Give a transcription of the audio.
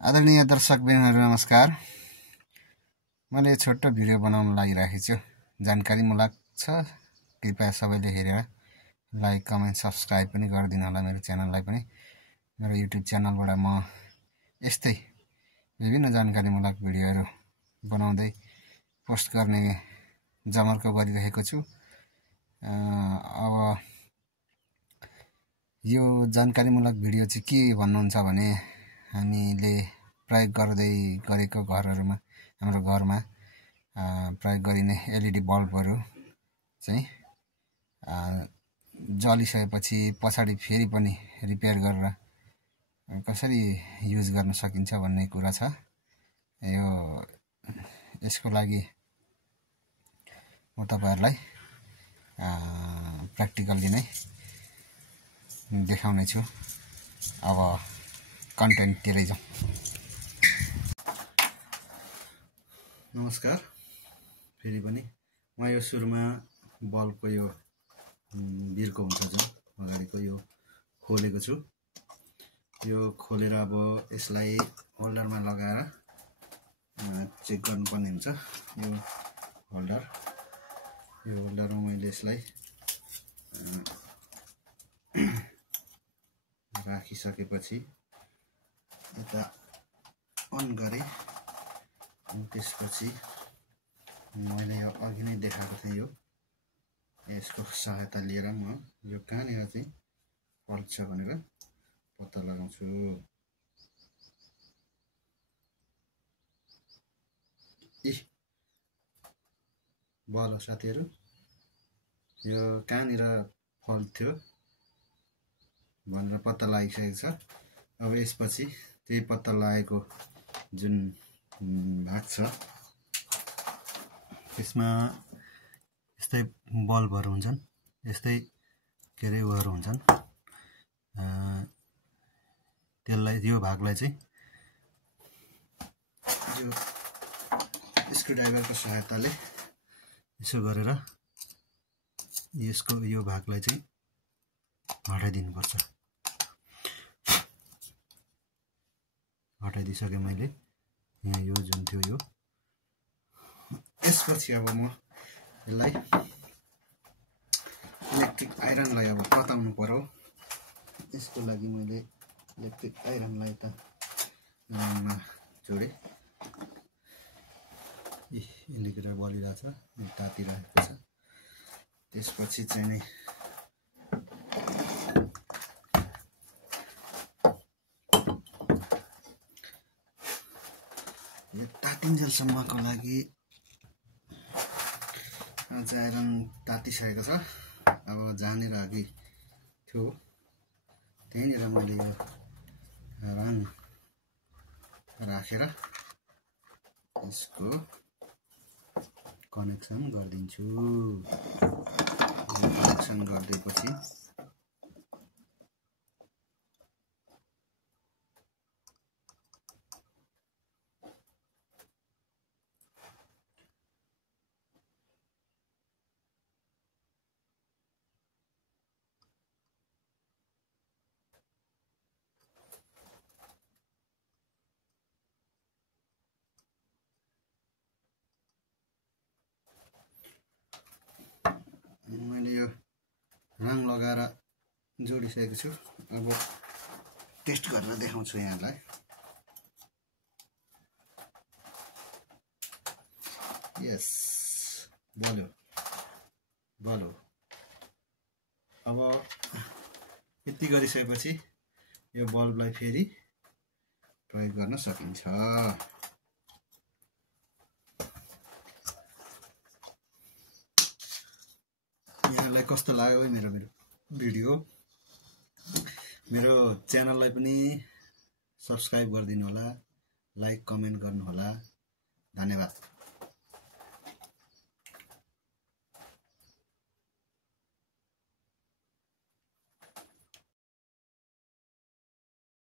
आदरणीय दर्शकवृन्दहरू नमस्कार। मैले छोटो भिडियो बनाउन लागिरहेको छु। जानकारीमूलक छ। कृपया सबैले हेरेर लाइक कमेन्ट सब्स्क्राइब पनि गरिदिनु होला मेरो च्यानललाई पनि। मेरो युट्युब च्यानलबाट म यस्तै विभिन्न जानकारीमूलक भिडियोहरू बनाउँदै पोस्ट गर्ने जमर्को गरिरहेको छु। अब यो जानकारीमूलक भिडियो चाहिँ के भन्नुहुन्छ भने हामीले प्रयोग गर्दै गरेको घरहरुमा हाम्रो घरमा प्रयोग गरिने एलईडी बल्बहरु चाहिँ जलिसकेपछि पछाडी फेरि पनि रिपेयर गरेर कसरी युज गर्न सकिन्छ भन्ने कुरा छ। यसको लागि म तपाईहरुलाई प्र्याक्टिकली नै देखाउने छु। अब कन्टेन्ट तिरै जाउँ। नमस्कार। फेरि पनि म यो सुरुमा बल्बको यो बिर्को हुन्छ जुन अगाडिको यो खोलेको छु। यो खोलेर अब यसलाई होल्डरमा लगाएर चेक गर्नुपर्ने हुन्छ। यो होल्डरमा मैले यसलाई राखिसकेपछि यता अन गरे। त्यसपछि मैले यो अघि नै देखाएको थिएँ यसको सहायता लिएर म यो कहाँनिर चाहिँ फल्ट छ भनेर पत्ता लगाउँछु। बल साथीहरु, यो कहाँनिर फल्ट थियो भनेर पत्ता लागिसकेको छ। अब यसपछि त्यही पत्ता लागेको जुन भाग छ त्यसमा यस्तै बल्बहरु हुन्छन्, यस्तै के रे वहरु हुन्छन्। त्यसलाई यो भागलाई चाहिँ यो स्क्रुड्राइभरको सहायताले यसो गरेर यसको यो भागलाई चाहिँ हटाइदिनु पर्छ। हटाइदिसके मैले यहाँ यो जुन थियो यो यसपछि अब म यसलाई इलेक्ट्रिक आइरनलाई अब तताउनु पर्यो। यसको लागि मैले इलेक्ट्रिक आइरनलाई त लाइनमा जोडे। इन्डिकेटर बलिरहेछ, तातिरहेको छ। त्यसपछि चाहिँ नि यो तातिन्जेलसम्मको लागि आइरन तातिसकेको छ। अब जहाँनिर अघि थियो त्यहीँनिर मैले यो रङ राखेर यसको कनेक्सन गरिदिन्छु। कनेक्सन गरिदिएपछि मैले यो रङ लगाएर जोडिसकेको छु। अब टेस्ट गरेर देखाउँछु यहाँलाई। यस, बल्यो। अब यति गरिसकेपछि यो बल्बलाई फेरि प्रयोग गर्न सकिन्छ। यहाँलाई कस्तो लाग्यो मेरो भिडियो? मेरो च्यानललाई पनि सब्स्क्राइब गरिदिनु होला, लाइक कमेन्ट गर्नु होला। धन्यवाद।